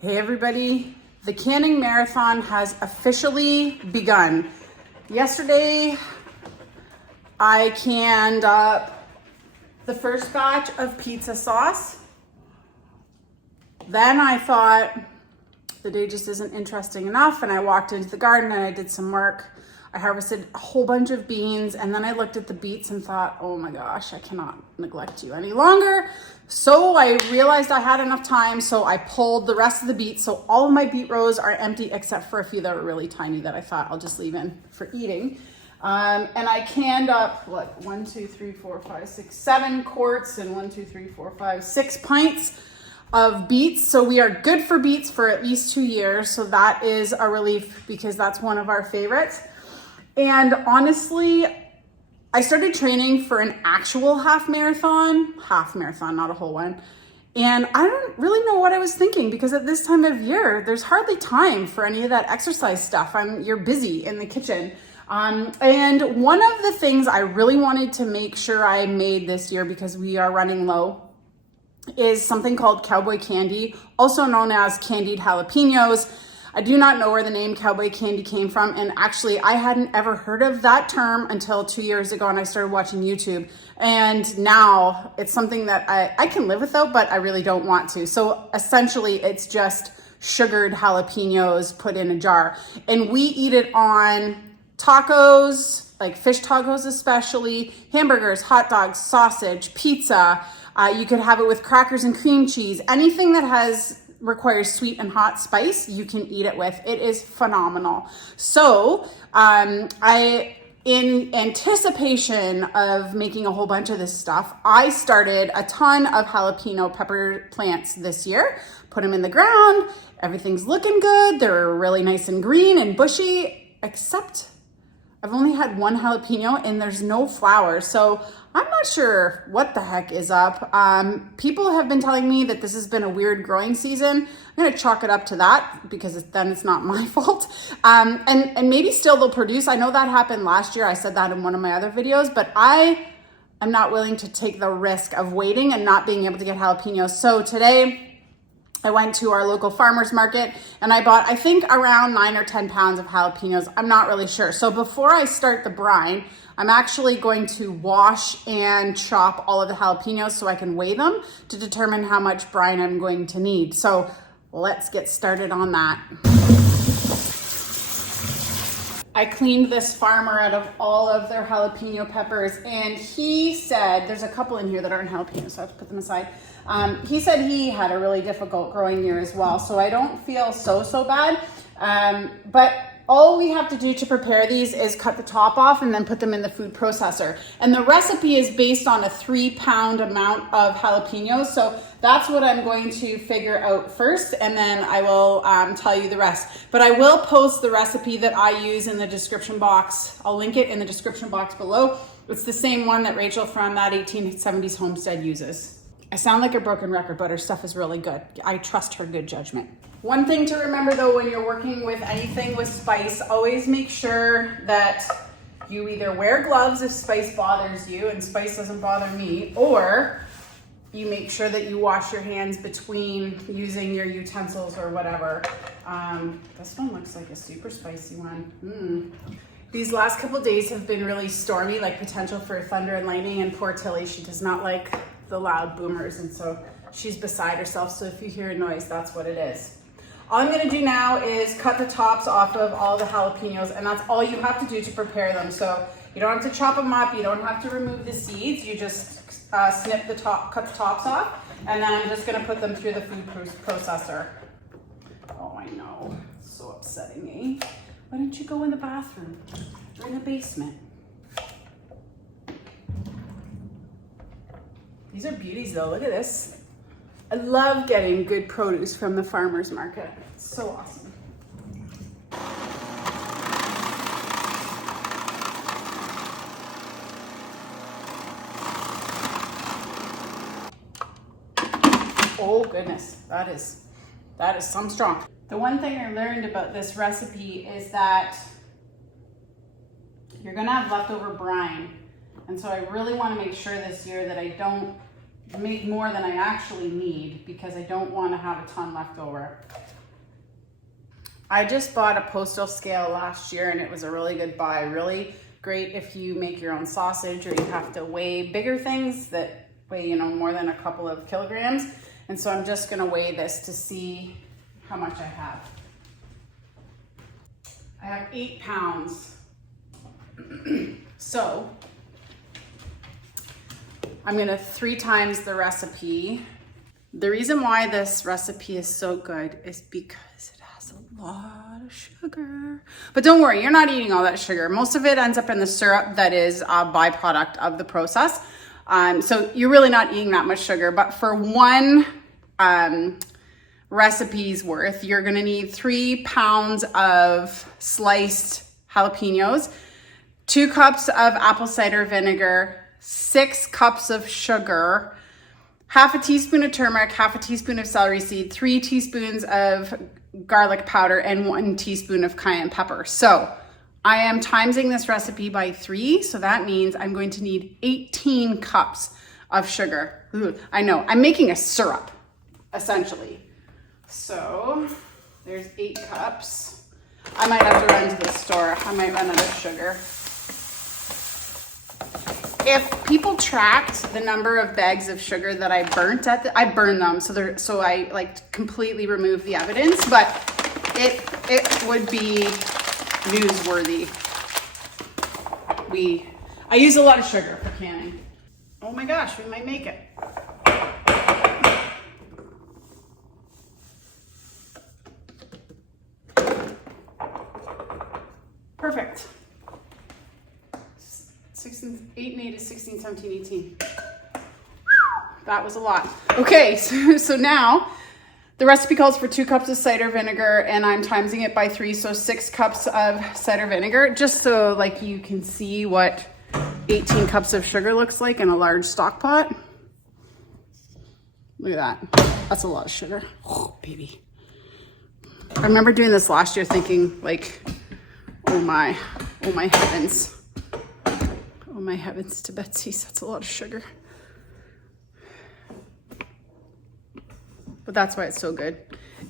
Hey everybody, the canning marathon has officially begun. Yesterday, I canned up the first batch of pizza sauce. Then I thought the day just isn't interesting enough, and I walked into the garden and I did some work. I harvested a whole bunch of beans, and then I looked at the beets and thought, oh my gosh, I cannot neglect you any longer. So I realized I had enough time, so I pulled the rest of the beets. So all of my beet rows are empty except for a few that were really tiny that I thought I'll just leave in for eating. And I canned up, 7 quarts and 6 pints of beets. So we are good for beets for at least 2 years. So that is a relief because that's one of our favorites. And honestly, I started training for an actual half marathon, not a whole one. And I don't really know what I was thinking because at this time of year, there's hardly time for any of that exercise stuff. You're busy in the kitchen. And one of the things I really wanted to make sure I made this year because we are running low is something called Cowboy candy, also known as candied jalapenos. I do not know where the name Cowboy candy came from. And actually, I hadn't ever heard of that term until 2 years ago, and I started watching YouTube. And now it's something that I can live without, but I really don't want to. So essentially, it's just sugared jalapenos put in a jar. And we eat it on tacos, like fish tacos especially, hamburgers, hot dogs, sausage, pizza. You could have it with crackers and cream cheese. Anything that requires sweet and hot spice, you can eat it with. It is phenomenal. So in anticipation of making a whole bunch of this stuff, I started a ton of jalapeno pepper plants this year, put them in the ground. Everything's looking good. They're really nice and green and bushy, except I've only had one jalapeno and there's no flowers. So I'm not sure what the heck is up. People have been telling me that this has been a weird growing season. I'm gonna chalk it up to that because then it's not my fault. And maybe still they'll produce. I know that happened last year. I said that in one of my other videos, but I am not willing to take the risk of waiting and not being able to get jalapenos. So today, I went to our local farmer's market and I bought, I think, around 9 or 10 pounds of jalapenos. I'm not really sure. So before I start the brine, I'm actually going to wash and chop all of the jalapenos so I can weigh them to determine how much brine I'm going to need. So let's get started on that. I cleaned this farmer out of all of their jalapeno peppers, and he said, there's a couple in here that aren't jalapenos, so I have to put them aside. He said he had a really difficult growing year as well, so I don't feel so bad. But all we have to do to prepare these is cut the top off and then put them in the food processor. And the recipe is based on a 3-pound amount of jalapenos. So that's what I'm going to figure out first, and then I will tell you the rest. But I will post the recipe that I use in the description box. I'll link it in the description box below. It's the same one that Rachel from that 1870s homestead uses. I sound like a broken record, but her stuff is really good. I trust her good judgment. One thing to remember though, when you're working with anything with spice, always make sure that you either wear gloves if spice bothers you, and spice doesn't bother me, or you make sure that you wash your hands between using your utensils or whatever. This one looks like a super spicy one. These last couple days have been really stormy, like potential for thunder and lightning, and poor Tilly, she does not like the loud boomers, and so she's beside herself. So if you hear a noise, that's what it is. All I'm gonna do now is cut the tops off of all the jalapenos, and that's all you have to do to prepare them. So you don't have to chop them up, you don't have to remove the seeds, you just cut the tops off, and then I'm just gonna put them through the food processor. Oh, I know, it's so upsetting, eh? Why don't you go in the bathroom or in the basement? These are beauties though, look at this. I love getting good produce from the farmer's market. It's so awesome. Oh goodness, that is some strong. The one thing I learned about this recipe is that you're gonna have leftover brine. And so I really wanna make sure this year that I don't make more than I actually need because I don't want to have a ton left over. I just bought a postal scale last year and it was a really good buy. Really great if you make your own sausage or you have to weigh bigger things that weigh, you know, more than a couple of kilograms. And so I'm just gonna weigh this to see how much I have. I have 8 pounds. So I'm gonna 3 times the recipe. The reason why this recipe is so good is because it has a lot of sugar. But don't worry, you're not eating all that sugar. Most of it ends up in the syrup that is a byproduct of the process. So you're really not eating that much sugar, but for one recipe's worth, you're gonna need 3 pounds of sliced jalapenos, 2 cups of apple cider vinegar, 6 cups of sugar, half a teaspoon of turmeric, half a teaspoon of celery seed, 3 teaspoons of garlic powder, and 1 teaspoon of cayenne pepper. So I am timesing this recipe by 3, so that means I'm going to need 18 cups of sugar. Ooh, I know, I'm making a syrup, essentially. So there's 8 cups. I might have to run to the store. I might run out of sugar. If people tracked the number of bags of sugar that I burnt I burned them, so I like completely removed the evidence, but it would be newsworthy. I use a lot of sugar for canning. Oh my gosh, we might make it. Perfect. 8 and 8 is 16, 17, 18. That was a lot. Okay, so now the recipe calls for 2 cups of cider vinegar and I'm timesing it by 3, so 6 cups of cider vinegar, just so like you can see what 18 cups of sugar looks like in a large stock pot. Look at that. That's a lot of sugar. Oh, baby. I remember doing this last year thinking like, oh my heavens. Oh my heavens to Betsy's, that's a lot of sugar. But that's why it's so good.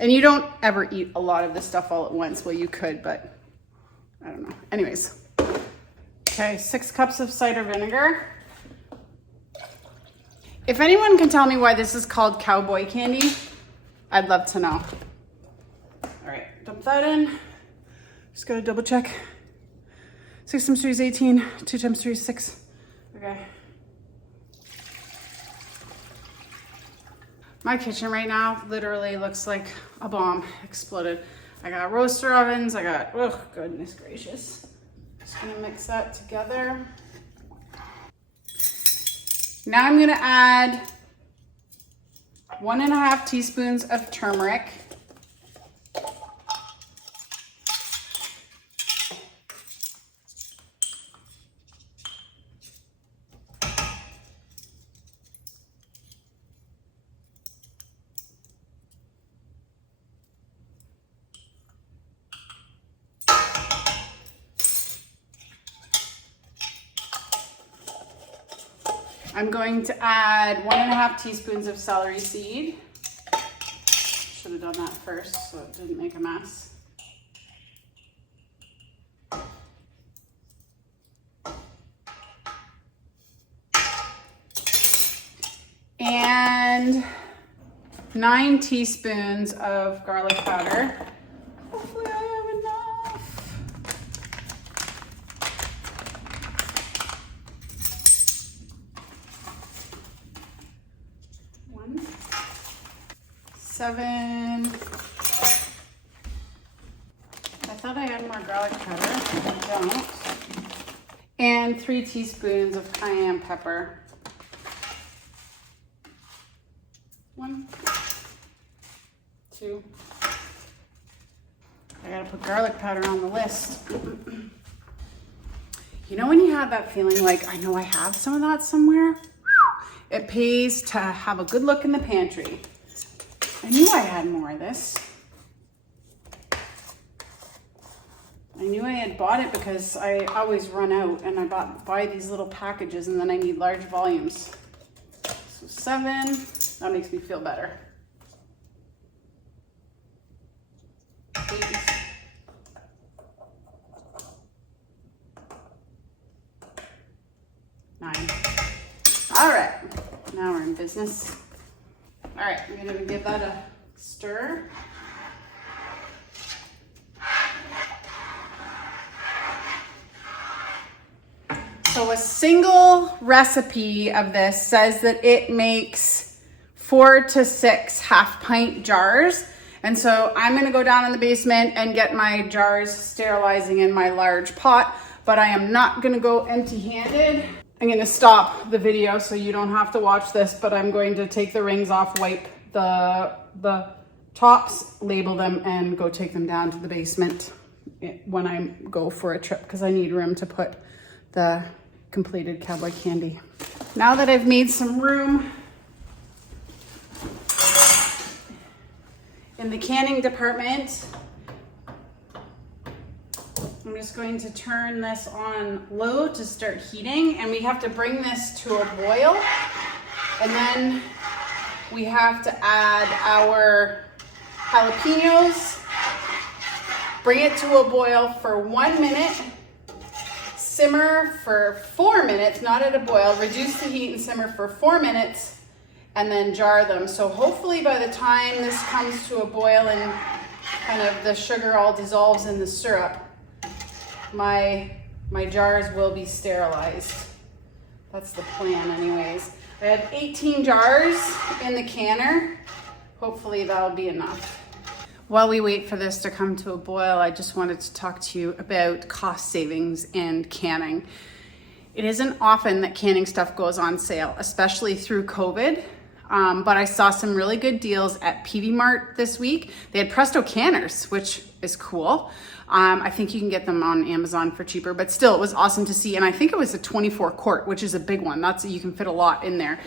And you don't ever eat a lot of this stuff all at once. Well, you could, but I don't know. Anyways. Okay, 6 cups of cider vinegar. If anyone can tell me why this is called Cowboy candy, I'd love to know. All right, dump that in. Just gotta double check. 6 times 3 is 18, 2 times 3 is 6. Okay. My kitchen right now literally looks like a bomb exploded. I got roaster ovens, oh goodness gracious. Just gonna mix that together. Now I'm gonna add 1.5 teaspoons of turmeric. I'm going to add 1.5 teaspoons of celery seed. Should have done that first so it didn't make a mess. And 9 teaspoons of garlic powder. Hopefully I have enough. 7. I thought I had more garlic powder. I don't. And 3 teaspoons of cayenne pepper. 1, 2. I gotta put garlic powder on the list. You know when you have that feeling like, I know I have some of that somewhere? It pays to have a good look in the pantry. I knew I had more of this. I knew I had bought it because I always run out and I buy these little packages and then I need large volumes. So 7, that makes me feel better. 8, All right, now we're in business. All right, I'm gonna give that a stir. So a single recipe of this says that it makes 4 to 6 half-pint jars. And so I'm gonna go down in the basement and get my jars sterilizing in my large pot, but I am not gonna go empty-handed. I'm gonna stop the video so you don't have to watch this, but I'm going to take the rings off, wipe the tops, label them, and go take them down to the basement when I go for a trip, because I need room to put the completed Cowboy candy. Now that I've made some room in the canning department, I'm just going to turn this on low to start heating, and we have to bring this to a boil, and then we have to add our jalapenos, bring it to a boil for 1 minute, simmer for 4 minutes, not at a boil, reduce the heat and simmer for 4 minutes, and then jar them. So hopefully by the time this comes to a boil and kind of the sugar all dissolves in the syrup, my jars will be sterilized. That's the plan anyways. I have 18 jars in the canner. Hopefully that'll be enough. While we wait for this to come to a boil, I just wanted to talk to you about cost savings and canning. It isn't often that canning stuff goes on sale, especially through COVID. But I saw some really good deals at PV Mart this week. They had Presto canners, which is cool. I think you can get them on Amazon for cheaper, but still it was awesome to see. And I think it was a 24 quart, which is a big one. You can fit a lot in there.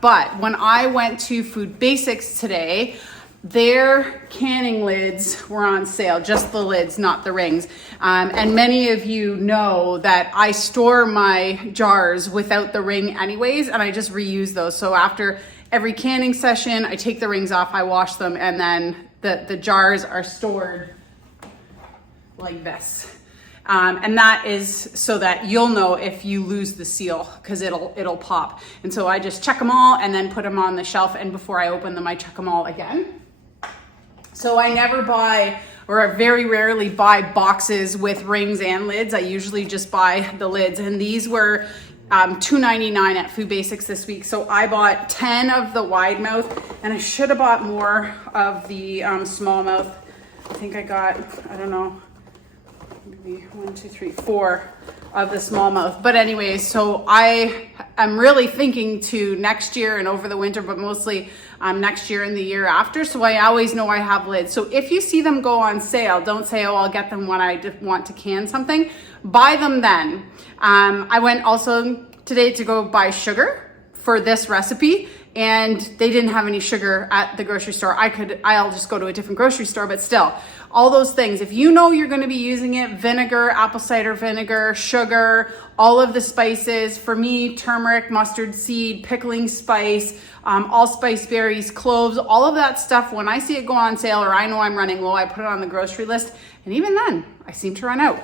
But when I went to Food Basics today, their canning lids were on sale, just the lids, not the rings. And many of you know that I store my jars without the ring anyways, and I just reuse those. So after every canning session, I take the rings off, I wash them, and then the jars are stored like this. And that is so that you'll know if you lose the seal, because it'll pop. And so I just check them all and then put them on the shelf, and before I open them, I check them all again. So I never buy, or very rarely buy, boxes with rings and lids. I usually just buy the lids, and these were $2.99 at Food Basics this week. So I bought 10 of the wide mouth, and I should have bought more of the small mouth. I think I got, I don't know, maybe 1, 2, 3, 4 of the smallmouth. But anyway, so I am really thinking to next year and over the winter, but mostly next year and the year after. So I always know I have lids. So if you see them go on sale, don't say, oh, I'll get them when I want to can something. Buy them then. I went also today to go buy sugar for this recipe, and they didn't have any sugar at the grocery store. I'll just go to a different grocery store, but still, all those things. If you know you're gonna be using it, vinegar, apple cider vinegar, sugar, all of the spices. For me, turmeric, mustard seed, pickling spice, allspice berries, cloves, all of that stuff. When I see it go on sale or I know I'm running low, I put it on the grocery list. And even then, I seem to run out.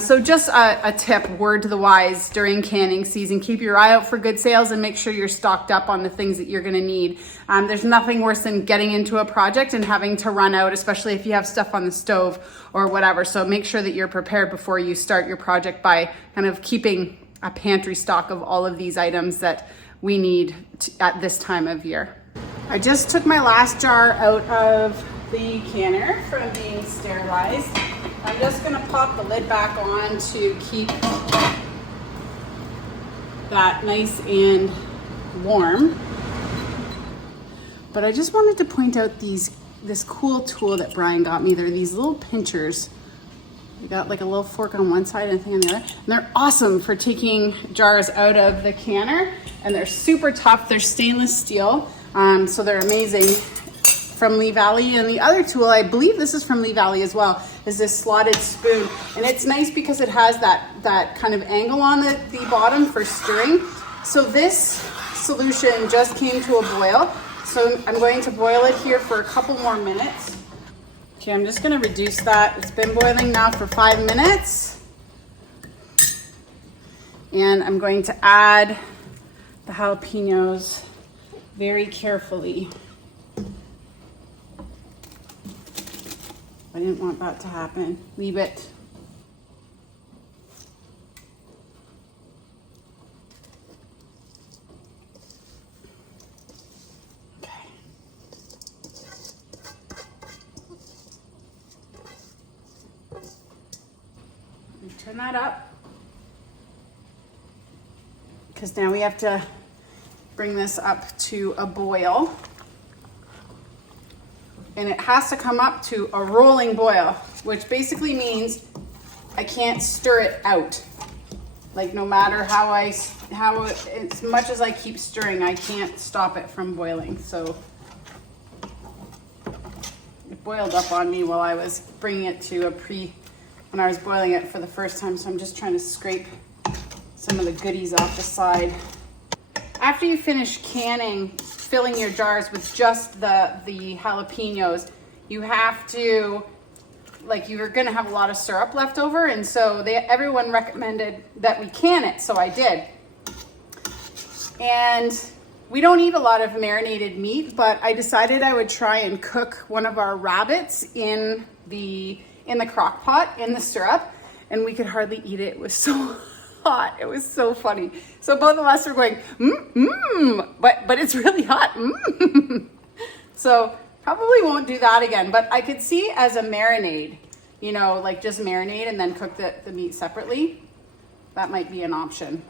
So just a tip, word to the wise during canning season, keep your eye out for good sales and make sure you're stocked up on the things that you're gonna need. There's nothing worse than getting into a project and having to run out, especially if you have stuff on the stove or whatever. So make sure that you're prepared before you start your project by kind of keeping a pantry stock of all of these items that we need at this time of year. I just took my last jar out of the canner from being sterilized. I'm just gonna pop the lid back on to keep that nice and warm. But I just wanted to point out this cool tool that Brian got me. They're these little pinchers. You got like a little fork on one side and a thing on the other. And they're awesome for taking jars out of the canner, and they're super tough. They're stainless steel, so they're amazing. From Lee Valley. And the other tool, I believe this is from Lee Valley as well, is this slotted spoon. And it's nice because it has that kind of angle on the bottom for stirring. So this solution just came to a boil. So I'm going to boil it here for a couple more minutes. Okay, I'm just gonna reduce that. It's been boiling now for 5 minutes. And I'm going to add the jalapenos very carefully. I didn't want that to happen. Leave it. Okay. Turn that up. Because now we have to bring this up to a boil. And it has to come up to a rolling boil, which basically means I can't stir it out. Like no matter as much as I keep stirring, I can't stop it from boiling. So it boiled up on me while I was bringing it to when I was boiling it for the first time. So I'm just trying to scrape some of the goodies off the side. After you finish filling your jars with just the jalapenos, you have to, like, you're gonna have a lot of syrup left over, and so everyone recommended that we can it, so I did. And we don't eat a lot of marinated meat, but I decided I would try and cook one of our rabbits in the crock pot in the syrup, and we could hardly eat it. It was so hot. It was so funny. So both of us were going, but it's really hot. So probably won't do that again, but I could see as a marinade, you know, like just marinate and then cook the meat separately. That might be an option.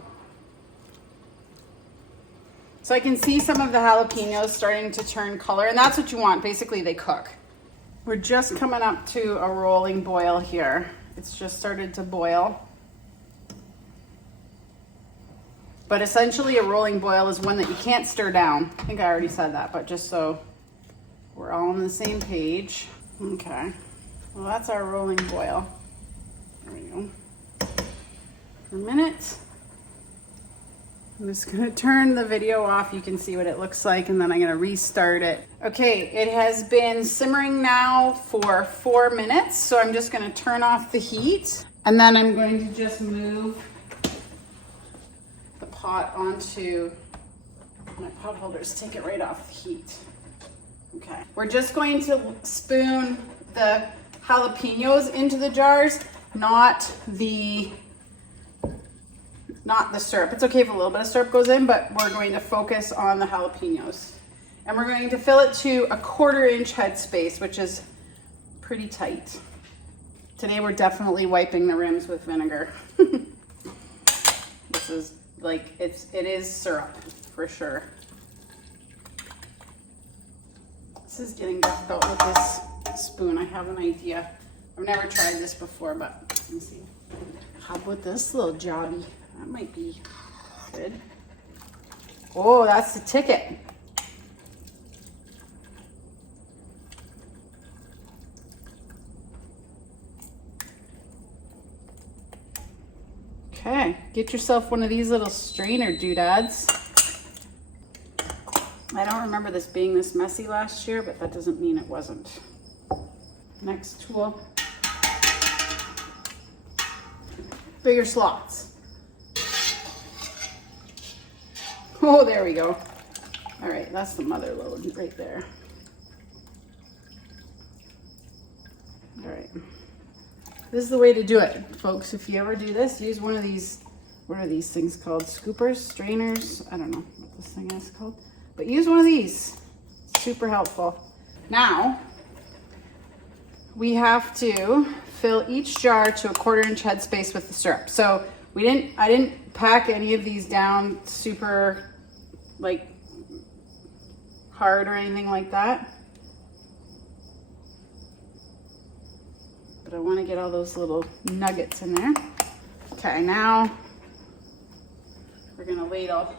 So I can see some of the jalapenos starting to turn color, and that's what you want. Basically, they cook. We're just coming up to a rolling boil here. It's just started to boil. But essentially a rolling boil is one that you can't stir down. I think I already said that, but just so we're all on the same page. Okay, well that's our rolling boil. There we go. For a minute. I'm just gonna turn the video off. You can see what it looks like, and then I'm gonna restart it. Okay, it has been simmering now for 4 minutes, so I'm just gonna turn off the heat, and then I'm going to just move the pot onto my pot holders, take it right off the heat. Okay, we're just going to spoon the jalapenos into the jars, not the syrup. It's okay if a little bit of syrup goes in, but we're going to focus on the jalapenos. And we're going to fill it to a 1/4 inch headspace, which is pretty tight. Today we're definitely wiping the rims with vinegar. This is like, it is syrup for sure. This is getting difficult with this spoon. I have an idea. I've never tried this before, but let me see. How about this little jobby? That might be good. Oh, that's the ticket. Okay, get yourself one of these little strainer doodads. I don't remember this being this messy last year, but that doesn't mean it wasn't. Next tool. Bigger slots. Oh, there we go. All right, that's the mother load right there. All right. This is the way to do it, folks. If you ever do this, use one of these, what are these things called? Scoopers, strainers? I don't know what this thing is called, but use one of these. Super helpful. Now, we have to fill each jar to a 1/4 inch headspace with the syrup. So I didn't pack any of these down super like hard or anything like that. But I want to get all those little nuggets in there. Okay, now we're gonna ladle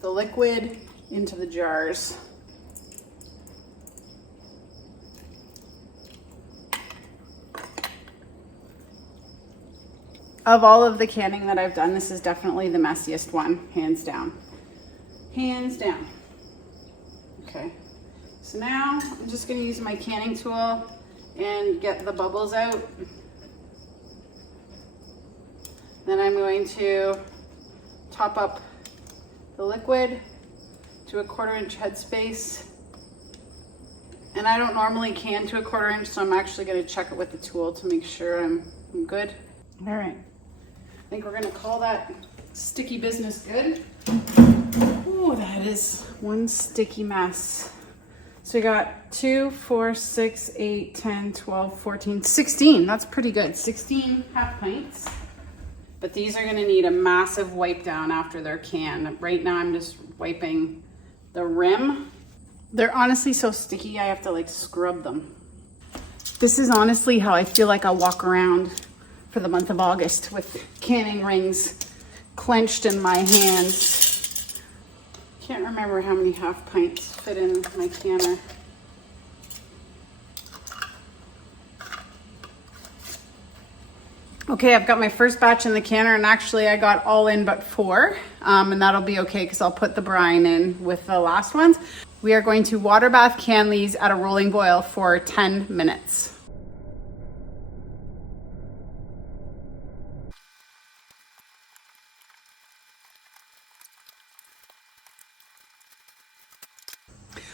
the liquid into the jars. Of all of the canning that I've done, this is definitely the messiest one, hands down. Hands down. Okay, so now I'm just gonna use my canning tool and get the bubbles out. Then I'm going to top up the liquid to a 1/4 inch headspace. And I don't normally can to a 1/4 inch, so I'm actually gonna check it with the tool to make sure I'm good. All right, I think we're gonna call that sticky business good. Oh, that is one sticky mess. So we got 2, 4, 6, 8, 10, 12, 14, 16. That's pretty good. 16 half pints. But these are gonna need a massive wipe down after they're canned. Right now I'm just wiping the rim. They're honestly so sticky, I have to like scrub them. This is honestly how I feel like I walk around for the month of August with canning rings clenched in my hands. Can't remember how many half pints fit in my canner. Okay, I've got my first batch in the canner, and actually I got all in but 4, and that'll be okay because I'll put the brine in with the last ones. We are going to water bath can these at a rolling boil for 10 minutes.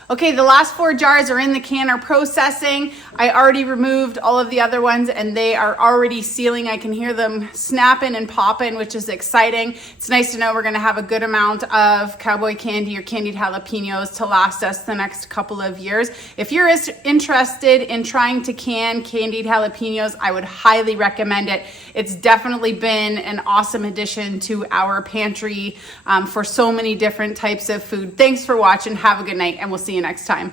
Okay, the last 4 jars are in the canner processing. I already removed all of the other ones and they are already sealing. I can hear them snapping and popping, which is exciting. It's nice to know we're gonna have a good amount of Cowboy candy or candied jalapenos to last us the next couple of years. If you're interested in trying to can candied jalapenos, I would highly recommend it. It's definitely been an awesome addition to our pantry for so many different types of food. Thanks for watching. Have a good night, and we'll see you next time.